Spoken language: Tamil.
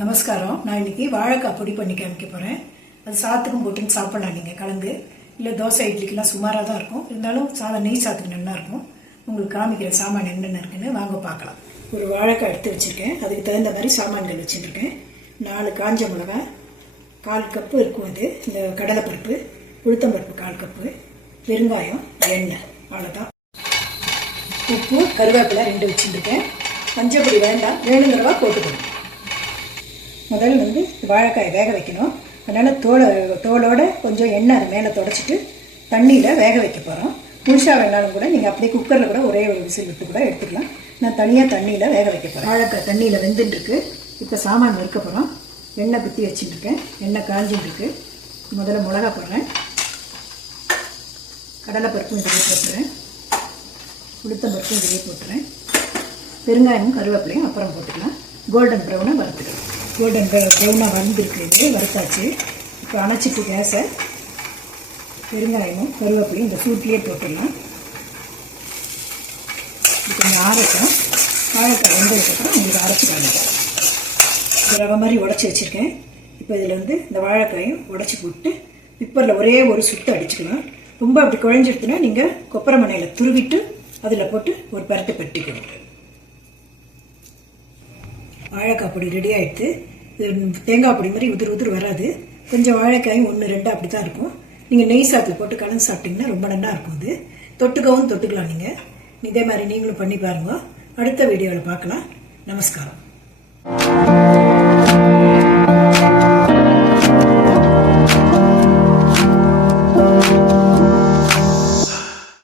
நமஸ்காரம். நான் இன்னைக்கு வாழைக்காய் பொடி பண்ணி காமிக்க போகிறேன். அது சாத்துக்கும் போட்டுன்னு சாப்பிடலாம். நீங்கள் கலந்து இல்லை தோசை இட்லிக்கெல்லாம் சுமாராக தான் இருக்கும். இருந்தாலும் நெய் சாத்துக்கு நல்லா இருக்கும். உங்களுக்கு காமிக்கிற சாமான் என்னென்ன இருக்குன்னு வாங்க பார்க்கலாம். ஒரு வாழைக்காய் எடுத்து வச்சுருக்கேன். அதுக்கு தகுந்த மாதிரி சாமான்கள் வச்சுருக்கேன். 4 காஞ்ச மிளகாய், 1/4 கப்பு இருக்கும். அது இந்த கடலைப்பருப்பு, உளுத்தம்பருப்பு 1/4 கப்பு, பெருங்காயம், எண்ணெய், அவ்வளோதான். உப்பு, கருவேப்பிலை 2 வச்சுருக்கேன். மஞ்சப்பொடி வேண்டாம், வேணுங்கிறவா போட்டுக்கணும். முதல்ல வாழைக்காயை வேக வைக்கணும். அதனால் தோலோட கொஞ்சம் எண்ணெய் அது மேலே தொடச்சிட்டு தண்ணியில் வேக வைக்க போகிறோம். முழுசாக வேணாலும் கூட நீங்கள் அப்படியே குக்கரில் கூட ஒரே ஒரு விசில் விட்டு கூட எடுத்துக்கலாம். நான் தனியாக தண்ணியில் வேக வைக்க போகிறேன். வாழைக்காய் தண்ணியில் வெந்துட்டுருக்கு. இப்போ சாமான் வறுக்க போகிறோம். எண்ணெய் குத்தி வச்சுட்டுருக்கேன். எண்ணெய் காஞ்சிட்டுருக்கு. முதல்ல மிளகா போடுறேன். கடலைப்பருப்பும் இதிலே போட்டுறேன். உளுத்தம்பருப்பும் இதிலே போட்டுறேன். பெருங்காயமும் கருவேப்பிலையும் அப்புறம் போட்டுக்கலாம். கோல்டன் ப்ரௌனாக வறுத்துக்கலாம். கோல்டன் ப்ரௌனாக வறுந்துருக்கு. வறுத்தாச்சு. இப்போ அணைச்சிட்டு கேஸை பெருங்காயமும் கருவேப்பிலையும் இந்த சூட்லேயே போட்டுடலாம். இது கொஞ்சம் ஆறட்டும். வாழைக்காய் வெந்ததுக்கப்புறம் உங்களுக்கு அரைச்சி காமிக்கிறேன். ரவை மாதிரி உடச்சி வச்சுருக்கேன். இப்போ இதில் இந்த வாழைக்காயும் உடச்சி போட்டு பிப்பரில் ஒரே ஒரு சுத்தம் அடிச்சுக்கலாம். ரொம்ப அப்படி குழஞ்சிடுத்துனா நீங்கள் கொப்பரை மணையில் துருவிட்டு அதில் போட்டு ஒரு பரட்டை பட்டிக்கணும். வாழைக்காய் பொடி ரெடி ஆகிடுது. இது தேங்காய் பொடி மாதிரி உதிர் வராது. கொஞ்சம் வாழைக்காயும் 1-2 அப்படி தான் இருக்கும். நீங்கள் நெய் சாத்தில் போட்டு கலந்து சாப்பிட்டிங்கன்னா ரொம்ப நல்லா இருக்கும். அது தொட்டுக்கலாம். நீங்கள் இதே மாதிரி நீங்களும் பண்ணி பாருங்க. அடுத்த வீடியோவில் பார்க்கலாம். நமஸ்காரம்.